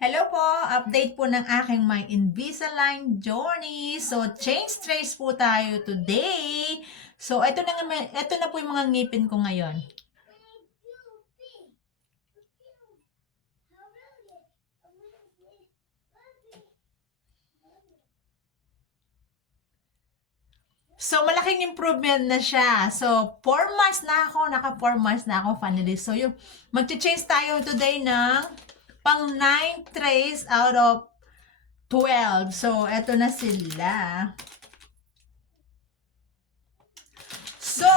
Hello po! Update po ng aking My Invisalign journey. So, change trace po tayo today. So, ito na po yung mga ngipin ko ngayon. So, malaking improvement na siya. So, 4 months na ako. Naka 4 months na ako finally. So, yung mag-change tayo today ng pang 9 trays out of 12. So, eto na sila. So,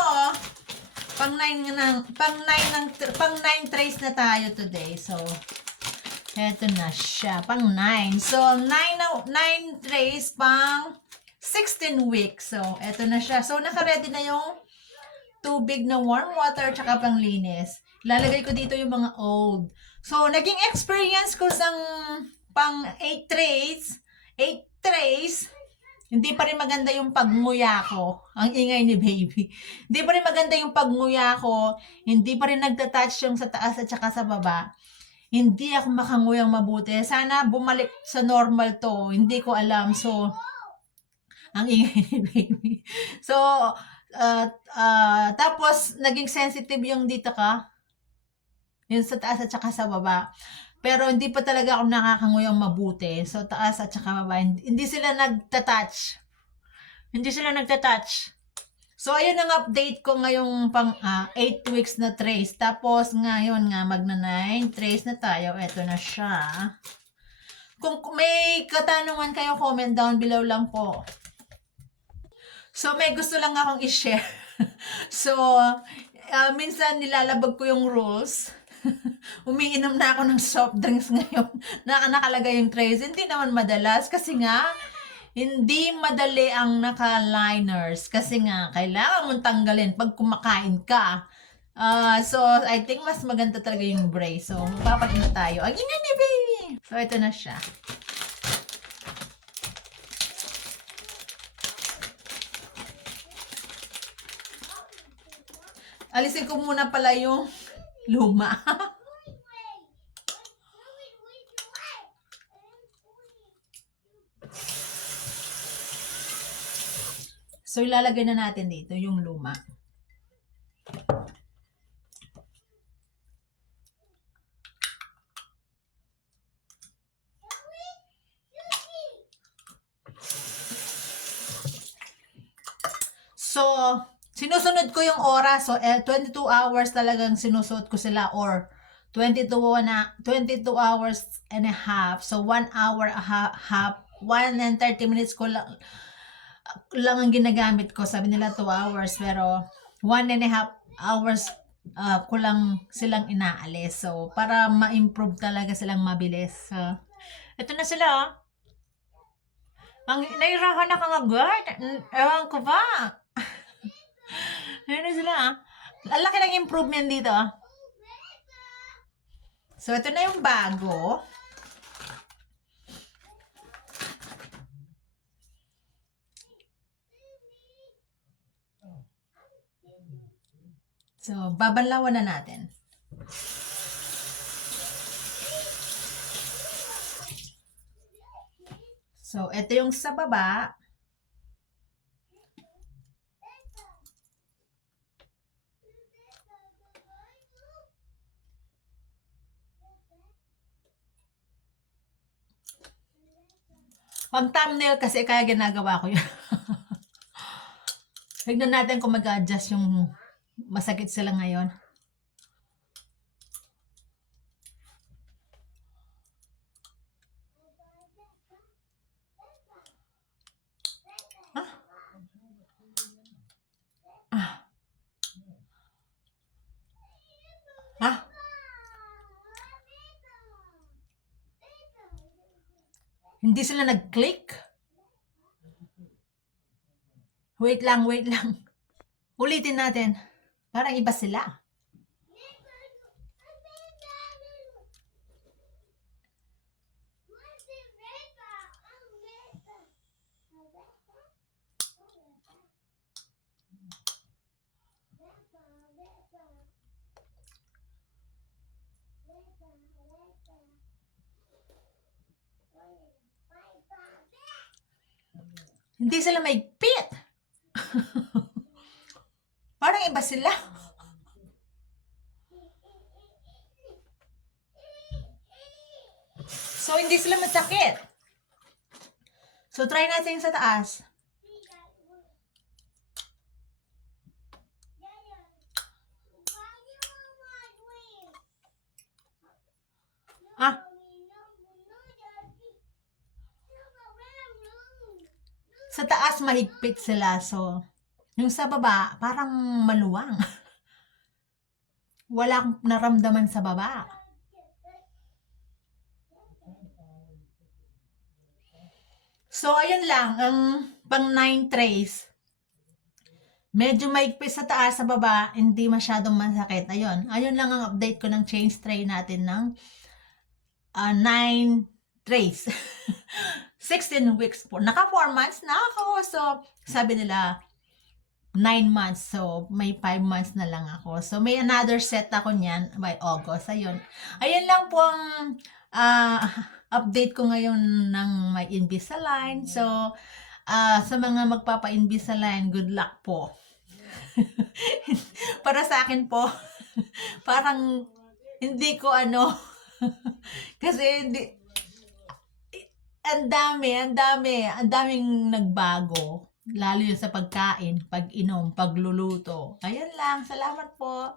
pang 9 trays na tayo today. So, eto na siya, pang 9. So, 9 trays pang 16 weeks. So, eto na siya. So, naka-ready na yung tubig na warm water tsaka pang linis. Lalagay ko dito yung mga old. So, naging experience ko sa pang 8 trays, 8 trays, hindi pa rin maganda yung pagmuya ko. Ang ingay ni baby. Hindi pa rin maganda yung pagmuya ko. Hindi pa rin nagta-touch yung sa taas at saka sa baba. Hindi ako makanguyang mabuti. Sana bumalik sa normal to. Hindi ko alam. So, ang ingay ni baby. So, tapos, naging sensitive yung dito ka. Yung sa taas at saka sa baba. Pero hindi pa talaga ako nakakanguyang mabuti. So, taas at saka baba. Hindi sila nagta-touch. Hindi sila nagta-touch. So, ayun ang update ko ngayong pang 8 weeks na trace. Tapos, ngayon nga, magna 9 trace na tayo. Ito na siya. Kung may katanungan kayo, comment down below lang po. So, may gusto lang akong i-share. So, minsan nilalabag ko yung rules. Umiinom na ako ng soft drinks ngayon na nakalagay yung trace. Hindi naman madalas kasi nga, hindi madali ang naka-liners kasi nga kailangan mong tanggalin pag kumakain ka. So, I think mas maganda talaga yung brace. So, magpapalit na tayo. Ang ingay ni baby! So, ito na siya. Alisin ko muna pala yung luma. So, ilalagay na natin dito yung luma. So, sinusunod ko yung oras. So, 22 hours talagang sinusuot ko sila or 22 hours and a half. So, 1 hour a half, 1 and 30 minutes ko lang ang ginagamit ko. Sabi nila 2 hours, pero 1 and a half hours ko lang silang inaalis. So, para ma-improve talaga silang mabilis. So, ito na sila. Ang nairahan na kang agad. Ewan ko ba? Ayun na sila. Ang laki ng improvement dito. So, ito na yung bago. So, babanlawan na natin. So, ito yung sa baba. Pang thumbnail kasi kaya ginagawa ko yun. Tignan natin kung mag-adjust yung masakit sila ngayon. Ah. Ah. Ah. Hindi sila nag-click. Wait lang, wait lang. Ulitin natin. Parang iba sila. Hindi sila maigpit. Parang iba sila. So, hindi sila masakit. So, try natin sa taas. Ah, sa taas mahigpit sila. So, yung sa baba, parang maluwang. Wala akong naramdaman sa baba. So, ayun lang. Ang pang 9 trays. Medyo maigpit sa taas, sa baba, hindi masyadong masakit. Ayun. Ayun lang ang update ko ng change tray natin ng 9 trays. 16 weeks po. Naka 4 months na ako. So, sabi nila, 9 months. So, may 5 months na lang ako. So, may another set ako niyan by August. Ayun. Ayun lang po ang update ko ngayon ng may Invisalign. So, sa mga magpapa-Invisalign, good luck po. Para sa akin po, parang hindi ko kasi hindi, ang daming nagbago. Lalo yun sa pagkain, pag-inom, pagluluto. Ayan lang, salamat po.